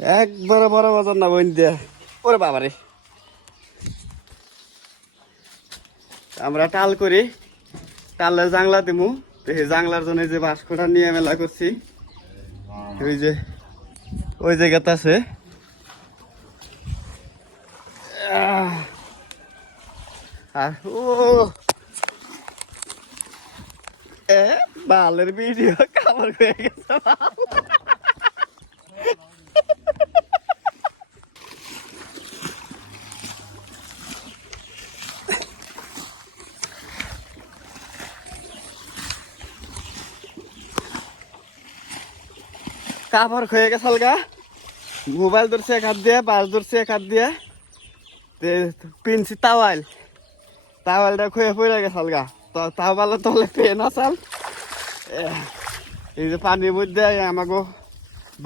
একবারে বড় বাজার না, বইন দিয়া। ওরে বাবারে। আমরা টাল করি, টালে জাংলা দিমু। তো এই জাংলার জন্য যে বাঁশকোটা নিয়ে মেলা করছি। ওই যে, ওই জায়গাতে আছে। আর ও। এ, বালের ভিডিও কাভার হয়ে গেছে কাপড় হয়ে গেছে গা মোবাইল ধরছে এক হাত দিয়ে, বাস ধরছে এক হাত দিয়ে। পিনছি তাওয়াল তাওয়ালটা খুঁয়ে পড়ে গেছে গা তো তাওয়ালের তলে পেন আসাল এই যে পানির মধ্যে আমাকে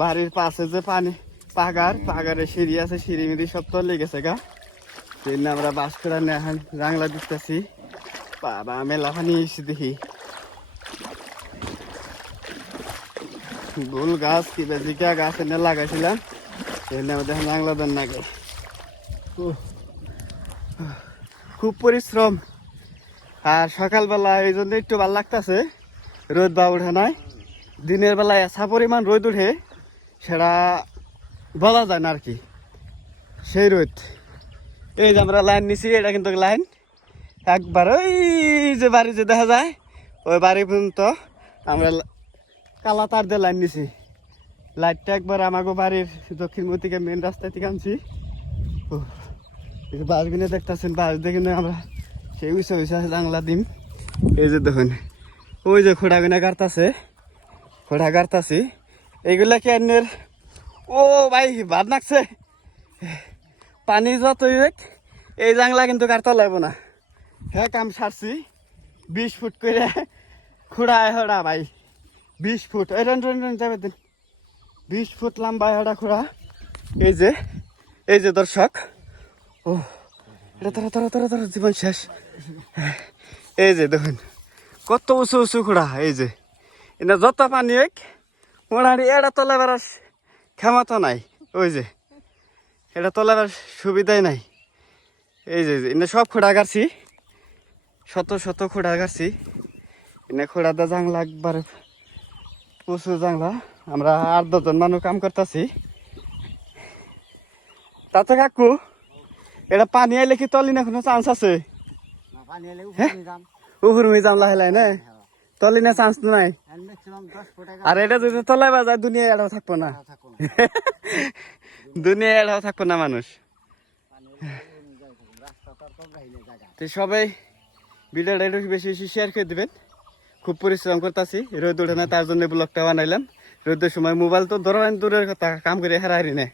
বাড়ির পাশে যে পানি, পাগার, পাগারে সিঁড়ি আছে, সিঁড়ি মিড়ি সব তো লেগেছে গা। সেই আমরা বাস করে এখন জাংলা দিতেছি। বাবা, মেলা পানি এসে দেখি। গোল গাছ কি বেজিকা গাছ এনে লাগাইছিলাম এনে আমাদের বাংলা দেন নাগে উহ, খুব পরিশ্রম। আর সকালবেলা এই জন্য একটু ভালো লাগতেছে রোদ বা উঠে নাই। দিনের বেলায় এসা পরিমাণ রোদ উঠে সেটা বলা যায় না আর কি। সেই রোদ। এই যে আমরা লাইন নিছি এটা কিন্তু লাইন। একবার ওই যে বাড়ি যে দেখা যায় ওই বাড়ি পর্যন্ত আমরা কালা তার দিয়ে লাইন নিছি লাইটটা একবার আমাকে বাড়ির দক্ষিণ থেকে মেন রাস্তা থেকে আনছি। উহ, এই যে বাস গুনে দেখতেছেন বাস দেখে আমরা সেই উইসা উইসা জাংলা দিম। এই যে দেখুন ওই যে খোড়া গুনে কাটতাছে খোড়া কাটতাছি এইগুলা কি আনের ও ভাই ভাত নাকছে পানি যতই হোক এই জাংলা কিন্তু কাটতে লাগবো না। হ্যাঁ কাম সারছি বিশ ফুট করে খুঁড়া হড়া ভাই। বিশ ফুট। এই রান রান রান, যাবে দিন। বিশ ফুট লম্বা এটা খোঁড়া এই যে এই যে দর্শক। ও এটা তারা তারা তারা তারা জীবন শেষ। এই যে দেখুন, কত উঁচু উঁচু খোড়া এই যে। এটা যত পানি হোক মোটামুটি এটা তোলাবার ক্ষমতা নাই, ওই যে। এটা তোলাবার সুবিধাই নাই। এই যে এনে সব খোঁড়া গাছি শত শত খোঁড়া গাছি এনে খোঁড়াটা জাংলা একবার প্রচুর জাংলা। আমরা আট দশজন মানুষ কাম করতেছি। তাতে কাকু এটা পানি আইলে কি তলি না কোনো চান্স আছে? পানি এলে হ্যাঁ? উপরে যাম। উহুর হয়ে লাহে লাহে না তলি না চান্স নাই? আর এটা যদি তলাই বাজায় দুনিয়া এড়াও থাকব না। দুনিয়া এটাও থাকব না মানুষ। তো সবাই ভিডিওটা একটু বেশি বেশি শেয়ার করে দিবেন। খুব পরিশ্রম করতেছি। রোদ উঠে না, তার জন্য ব্লগটা বানাইলাম। রোদের সময় মোবাইল তো ধরো দূরের কথা, কাম করে হারাহারি নেই।